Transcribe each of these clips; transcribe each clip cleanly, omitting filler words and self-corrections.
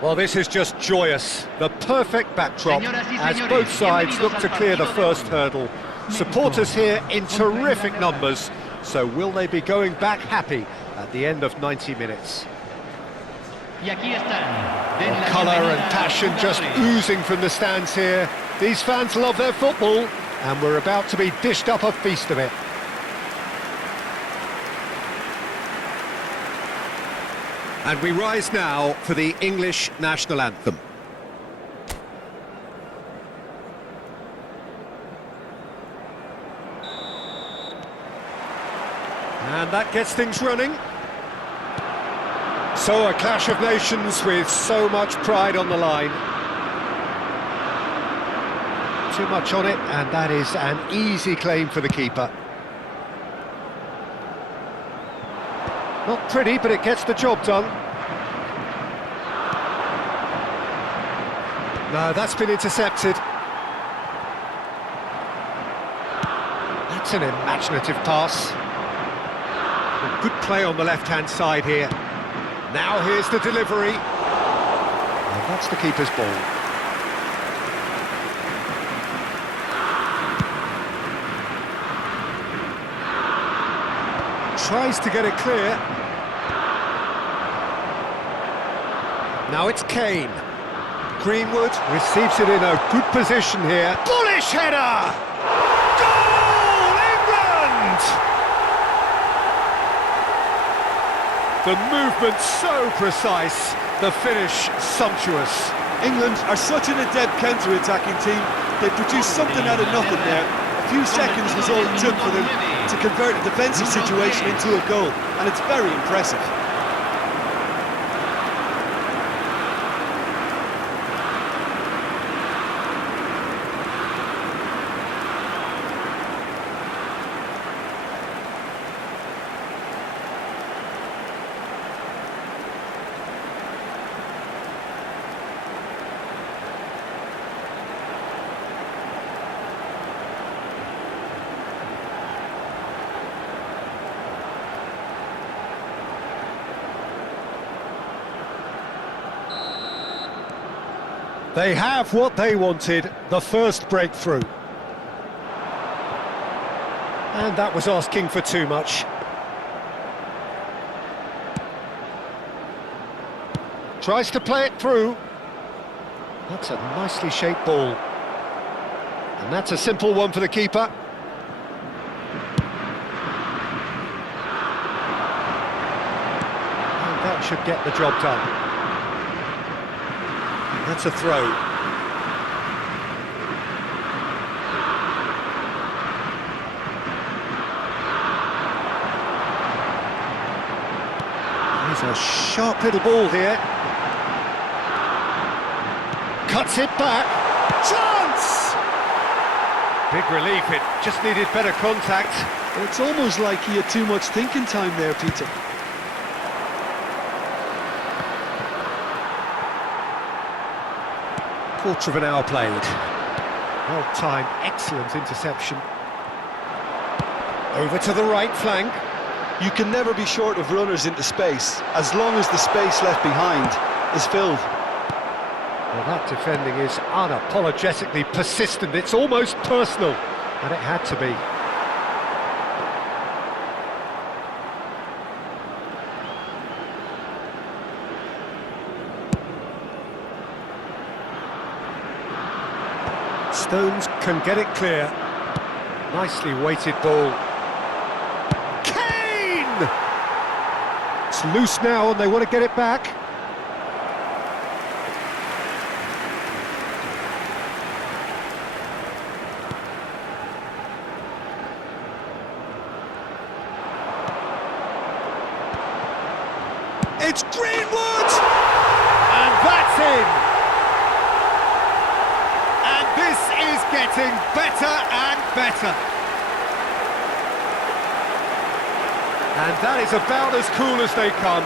Well, this is just joyous. The perfect backdrop as both sides look to clear the first hurdle. Supporters here in terrific numbers, so will they be going back happy at the end of 90 minutes? Colour and passion just oozing from the stands here. These fans love their football, and we're about to be dished up a feast of it. And we rise now for the English national anthem. And that gets things running. So a clash of nations with so much pride on the line. Too much on it, and that is an easy claim for the keeper. Not pretty, but it gets the job done. No, that's been intercepted. That's an imaginative pass. Good play on the left-hand side here. Now here's the delivery. And that's the keeper's ball. Tries to get it clear. Now it's Kane. Greenwood receives it in a good position here. Bullish header! Goal, England! The movement so precise, the finish sumptuous. England are such an adept counter-attacking team. They produced something out of nothing there. A few seconds was all it took for them to convert a defensive situation into a goal, and it's very impressive. They have what they wanted, the first breakthrough. And that was asking for too much. Tries to play it through. That's a nicely shaped ball. And that's a simple one for the keeper. And that should get the job done. That's a throw. There's a sharp little ball here. Cuts it back. Chance! Big relief, it just needed better contact. It's almost like he had too much thinking time there, Peter. Quarter of an hour played. Well timed, excellent interception. Over to the right flank. You can never be short of runners into space, as long as the space left behind is filled. Well, that defending is unapologetically persistent. It's almost personal, and it had to be. Stones can get it clear. Nicely weighted ball. Kane! It's loose now and they want to get it back. It's Greenwood! And that's in! This is getting better and better. And that is about as cool as they come.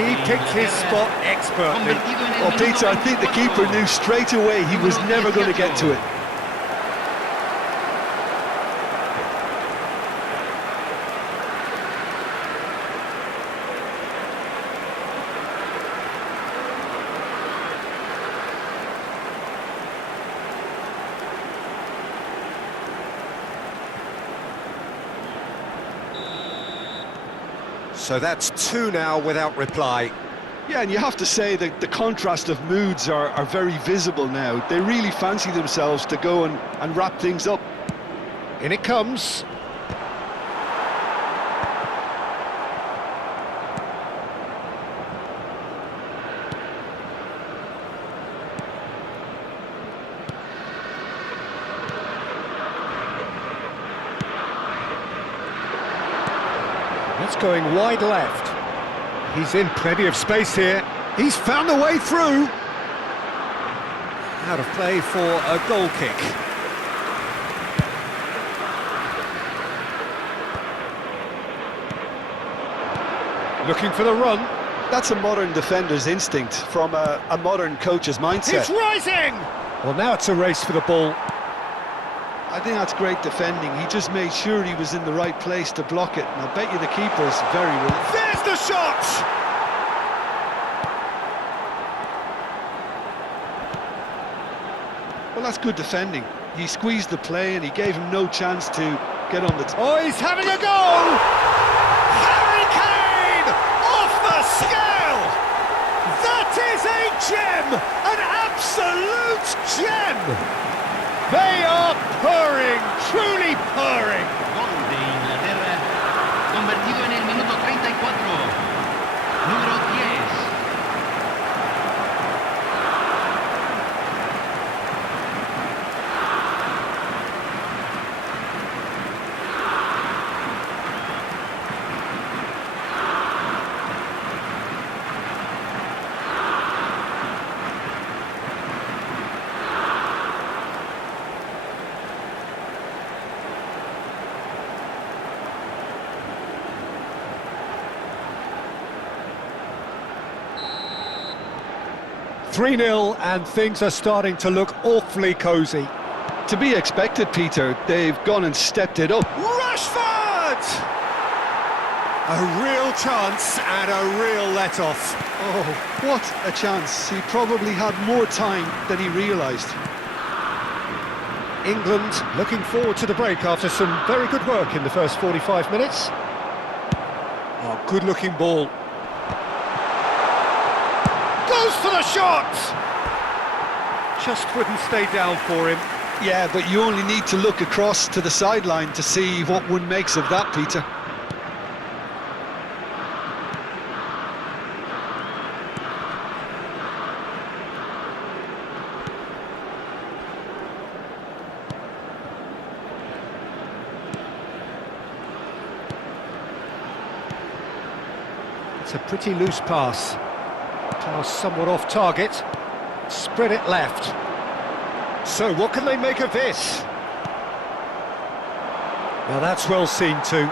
He picked his spot expertly. Well, Peter, I think the keeper knew straight away he was never going to get to it. So that's two now without reply. Yeah, and you have to say that the contrast of moods are very visible now. They really fancy themselves to go and wrap things up. In it comes. That's going wide left. He's in plenty of space here. He's found a way through. Out of play for a goal kick. Looking for the run. That's a modern defender's instinct from a modern coach's mindset. He's rising! Well, now it's a race for the ball. I think that's great defending. He just made sure he was in the right place to block it, and I bet you the keeper's very relieved. There's the shot! Well, that's good defending. He squeezed the play and he gave him no chance to get on the... Oh, he's having a go! Harry Kane! Off the scale! That is a gem! An absolute gem! They are purring, truly purring. Gol de Inglaterra, convertido en el minuto 34. Número 10. (3-0) and things are starting to look awfully cosy. To be expected, Peter. They've gone and stepped it up. Rashford! A real chance and a real let-off. Oh, what a chance. He probably had more time than he realised. England looking forward to the break after some very good work in the first 45 minutes. Oh, good-looking ball. Goes for the shot! Just wouldn't stay down for him. Yeah, but you only need to look across to the sideline to see what one makes of that, Peter. It's a pretty loose pass. Pass somewhat off target. Spread it left. So what can they make of this? Now that's well seen too.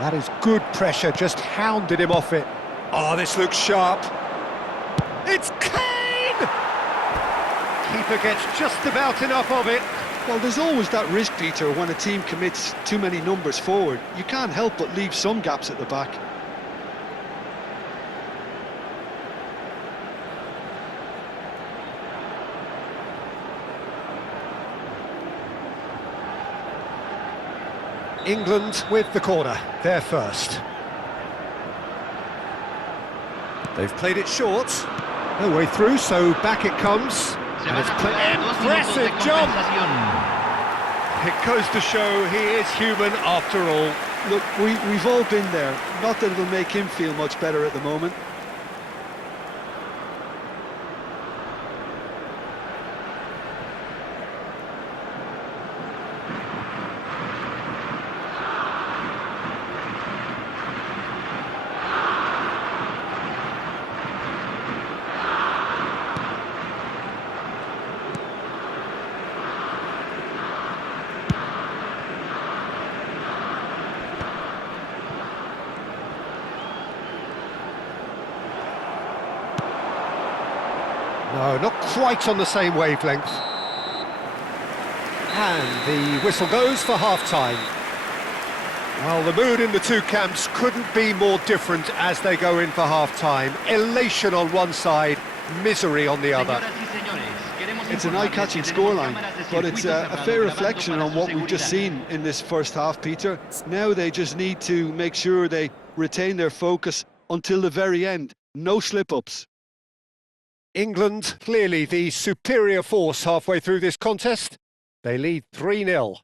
That is good pressure, just hounded him off it. Oh, this looks sharp. It's Kane! Keeper gets just about enough of it. Well, there's always that risk, Peter, when a team commits too many numbers forward. You can't help but leave some gaps at the back. England with the corner, they're first. They've played it short. No way through, so back it comes. And it's impressive jump! It goes to show he is human after all. Look, we've all been there. Not that it'll make him feel much better at the moment. No, not quite on the same wavelength. And the whistle goes for half-time. Well, the mood in the two camps couldn't be more different as they go in for half-time. Elation on one side, misery on the other. it's an eye-catching scoreline, but it's a fair reflection on what we've just seen in this first half, Peter. Now they just need to make sure they retain their focus until the very end. No slip-ups. England, clearly the superior force halfway through this contest. They lead 3-0.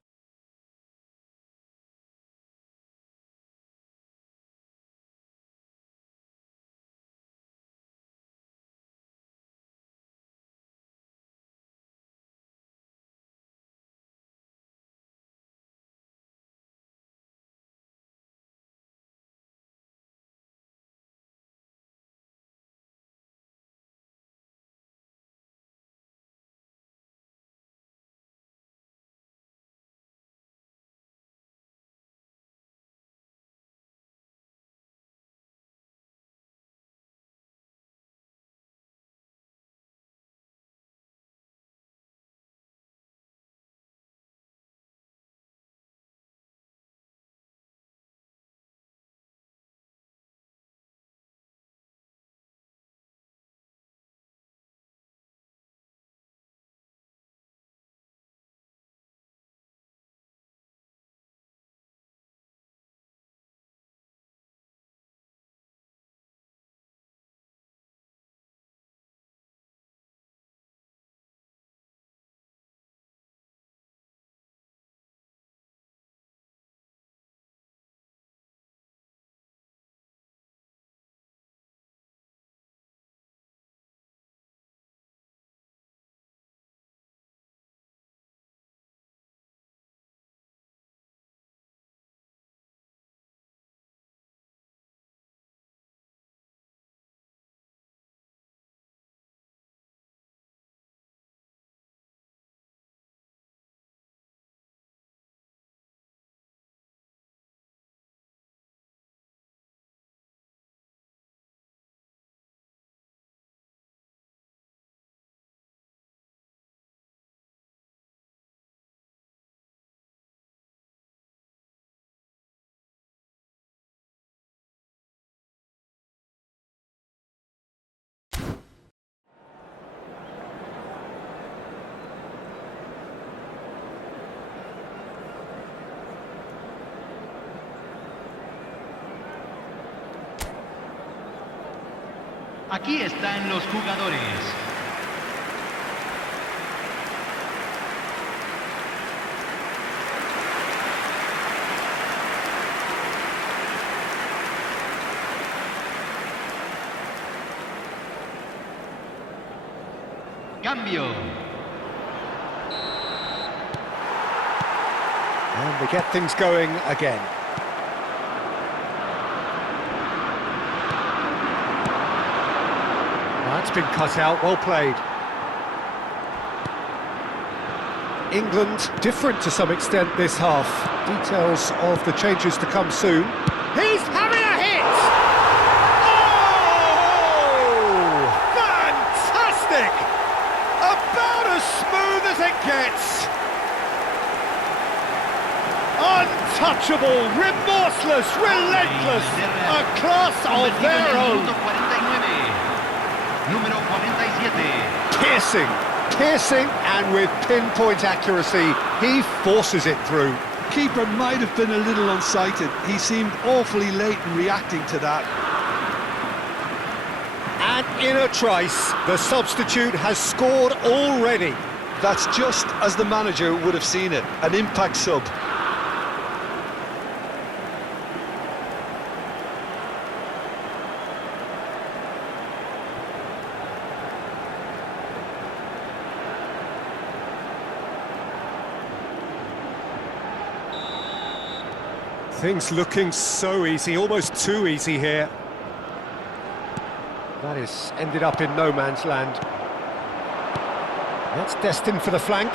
Aquí están los jugadores. Cambio. And they get things going again. That's been cut out, well played. England different to some extent this half. Details of the changes to come soon. He's having a hit! Oh! Fantastic! About as smooth as it gets. Untouchable, remorseless, relentless. A class of their own. Número 47. Piercing, and with pinpoint accuracy, he forces it through. Keeper might have been a little unsighted. He seemed awfully late in reacting to that. And in a trice, the substitute has scored already. That's just as the manager would have seen it, an impact sub. Things looking so easy, almost too easy here. That is ended up in no man's land. That's destined for the flank.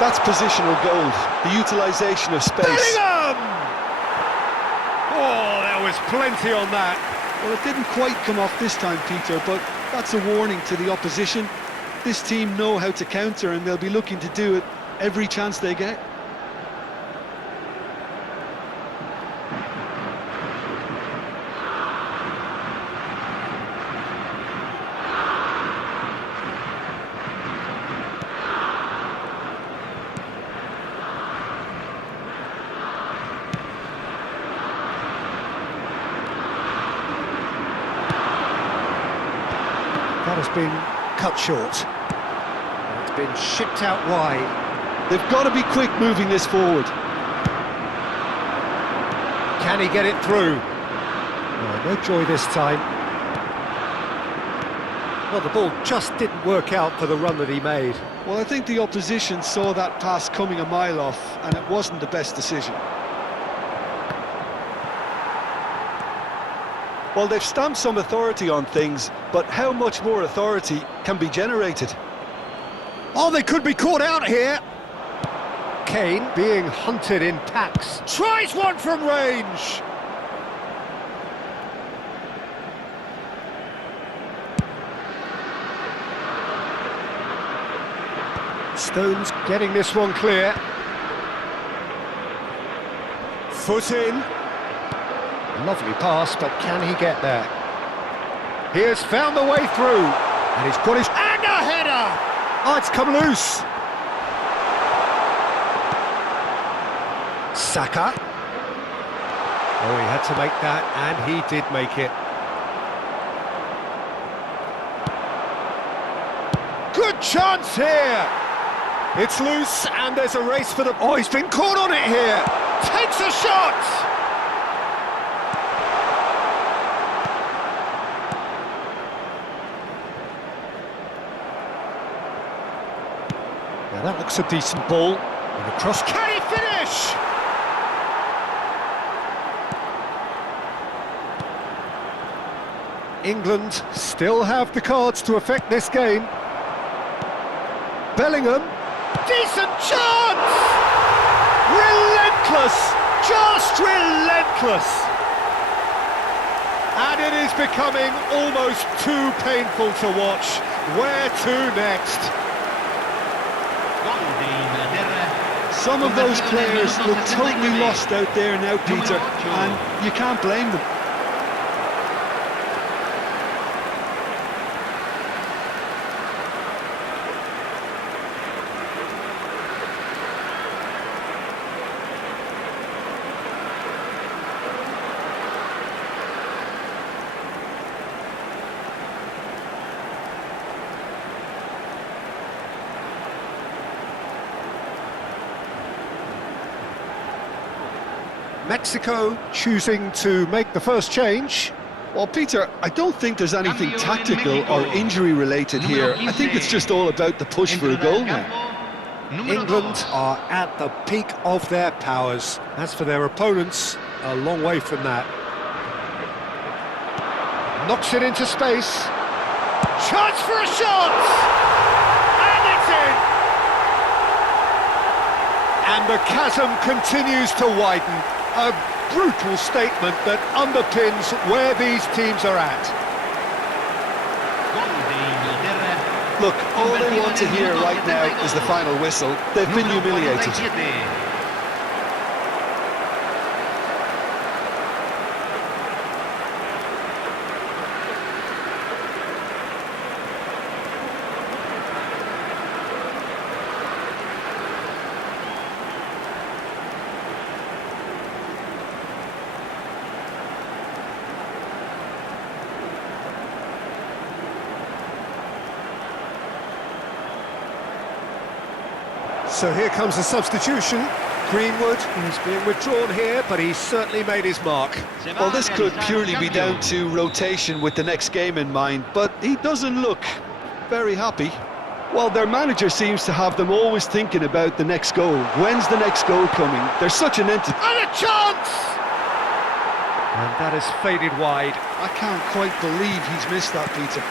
That's positional gold, the utilisation of space. Bellingham! Oh, there was plenty on that. Well, it didn't quite come off this time, Peter, but that's a warning to the opposition. This team know how to counter, and they'll be looking to do it every chance they get. That has been cut short. It's been shipped out wide. They've got to be quick moving this forward. Can he get it through? Oh, no joy this time. Well, the ball just didn't work out for the run that he made. Well, I think the opposition saw that pass coming a mile off, and it wasn't the best decision. Well, they've stamped some authority on things, but how much more authority can be generated? Oh, they could be caught out here. Kane being hunted in packs. Tries one from range. Stones getting this one clear. Foot in. Lovely pass, but can he get there? He has found the way through. And he's got his... And a header! Oh, it's come loose. Saka. Oh, he had to make that, and he did make it. Good chance here! It's loose, and there's a race for the... Oh, he's been caught on it here! Takes a shot! Now that looks a decent ball. And the cross, can he finish? England still have the cards to affect this game. Bellingham, decent chance! Relentless, just relentless! And it is becoming almost too painful to watch. Where to next? Some of those players look totally lost out there now, Peter, and you can't blame them. Mexico choosing to make the first change. Well, Peter, I don't think there's anything tactical or injury-related here. I think it's just all about the push for a goal now. England are at the peak of their powers. As for their opponents, a long way from that. Knocks it into space. Chance for a shot! And it's in! And the chasm continues to widen. A brutal statement that underpins where these teams are at. Look, all they want to hear right now is the final whistle. They've been humiliated. So here comes a substitution. Greenwood is being withdrawn here, but he's certainly made his mark. Well, this could purely be down to rotation with the next game in mind, but he doesn't look very happy. Well, their manager seems to have them always thinking about the next goal. When's the next goal coming? They're such an entity. And a chance! And that has faded wide. I can't quite believe he's missed that, Peter.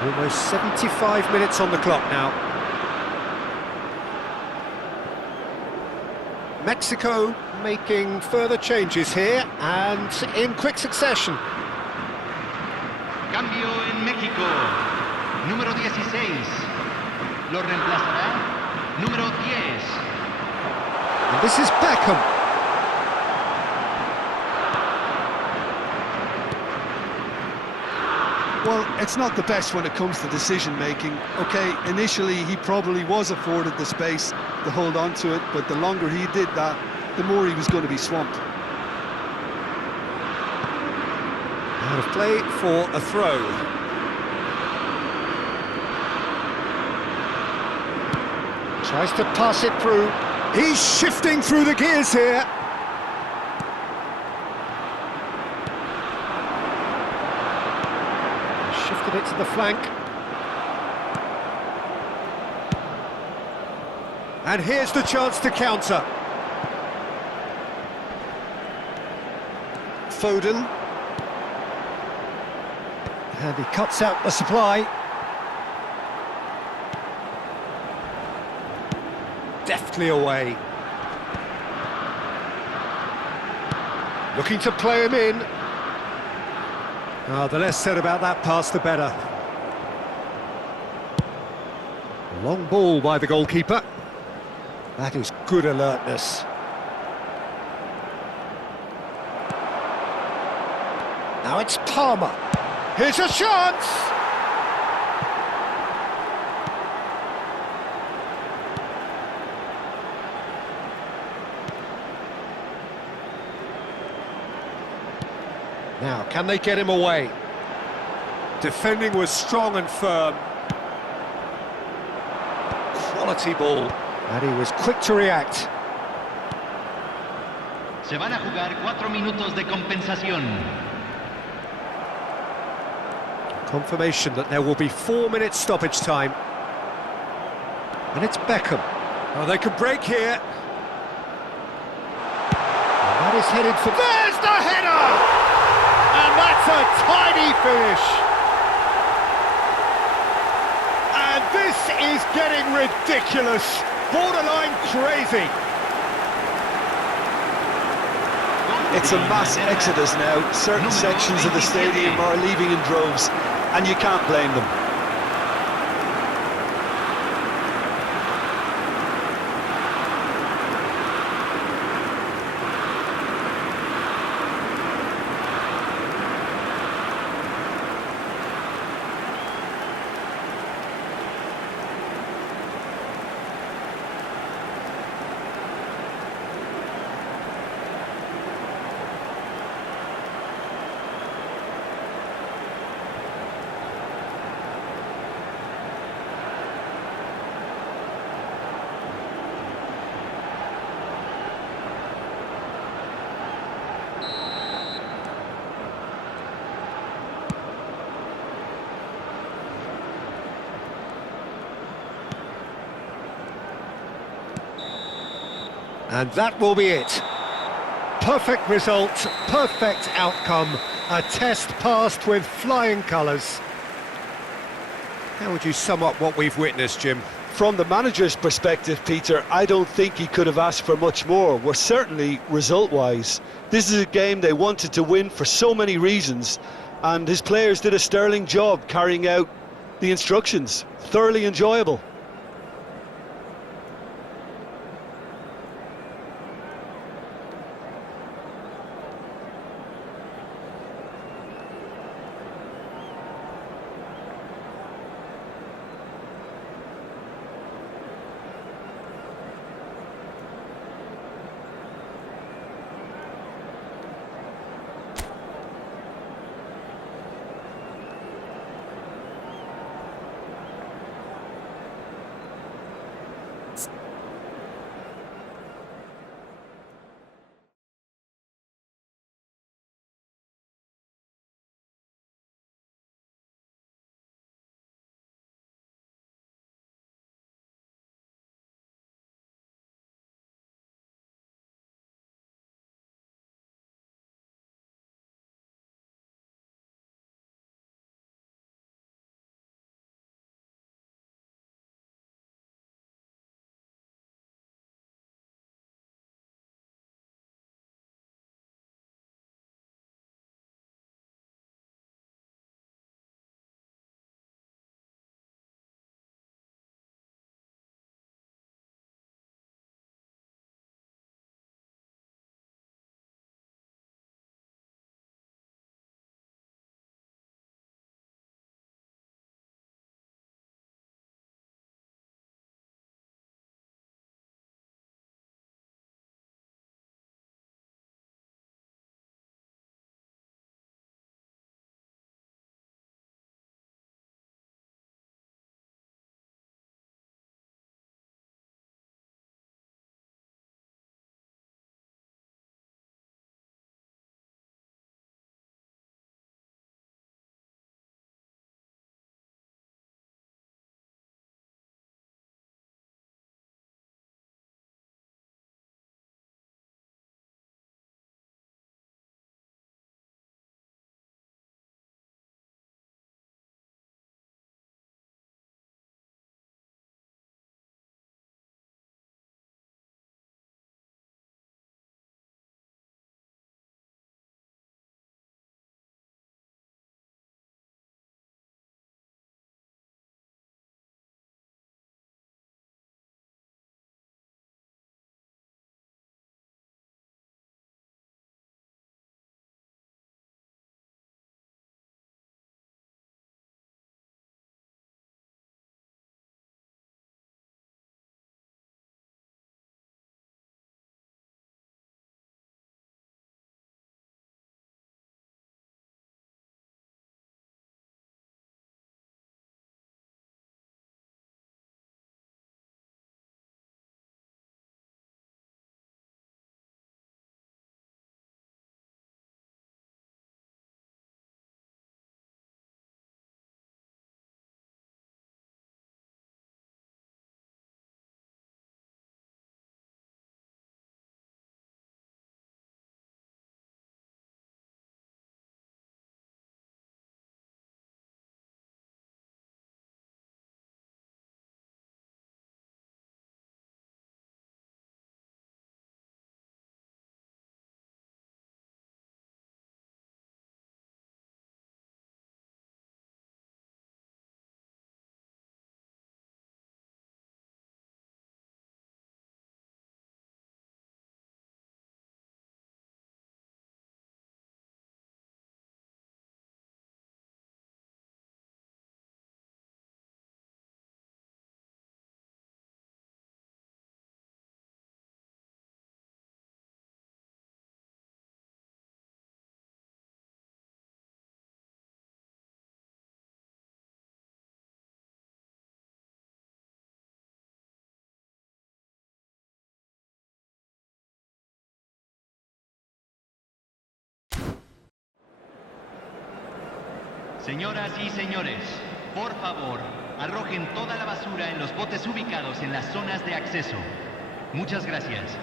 Almost 75 minutes on the clock now. Mexico making further changes here and in quick succession. Cambio en México. Número 16. Lo reemplazará número 10. And this is Beckham. Well, it's not the best when it comes to decision-making. OK, initially he probably was afforded the space to hold on to it, but the longer he did that, the more he was going to be swamped. Out of play for a throw. Tries to pass it through. He's shifting through the gears here. Shifted it to the flank. And here's the chance to counter. Foden. And he cuts out the supply. Deftly away. Looking to play him in. The less said about that pass, the better. Long ball by the goalkeeper. That is good alertness. Now it's Palmer. Here's a chance! Now, can they get him away? Defending was strong and firm. Quality ball. And he was quick to react. Se van a jugar 4 minutos de compensación. Confirmation that there will be 4 minutes stoppage time. And it's Beckham. Oh, they could break here. And that is headed for... There's the header! And that's a tiny finish. And this is getting ridiculous. Borderline crazy. It's a mass exodus now. Certain sections of the stadium are leaving in droves, and you can't blame them. And that will be it. Perfect result, perfect outcome. A test passed with flying colours. How would you sum up what we've witnessed, Jim? From the manager's perspective, Peter, I don't think he could have asked for much more. Well, certainly result-wise. This is a game they wanted to win for so many reasons, and his players did a sterling job carrying out the instructions. Thoroughly enjoyable. Señoras y señores, por favor, arrojen toda la basura en los botes ubicados en las zonas de acceso. Muchas gracias.